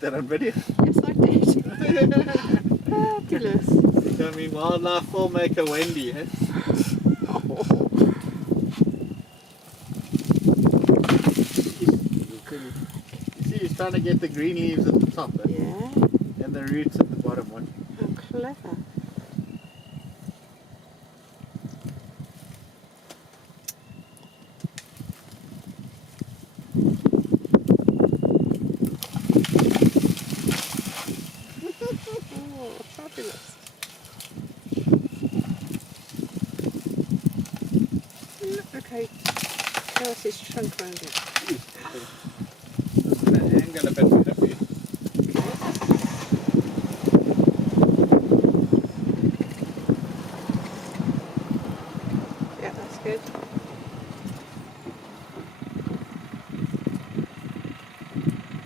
get that on video? Yes, I did. Fabulous. I mean, wildlife filmmaker Wendy, eh? Oh. You see, he's trying to get the green leaves at the top, eh? Yeah. And the roots at the bottom one. How clever. Oh, fabulous. Okay, now it's his trunk around it. I'm going to angle a bit better for you. Yeah, that's good.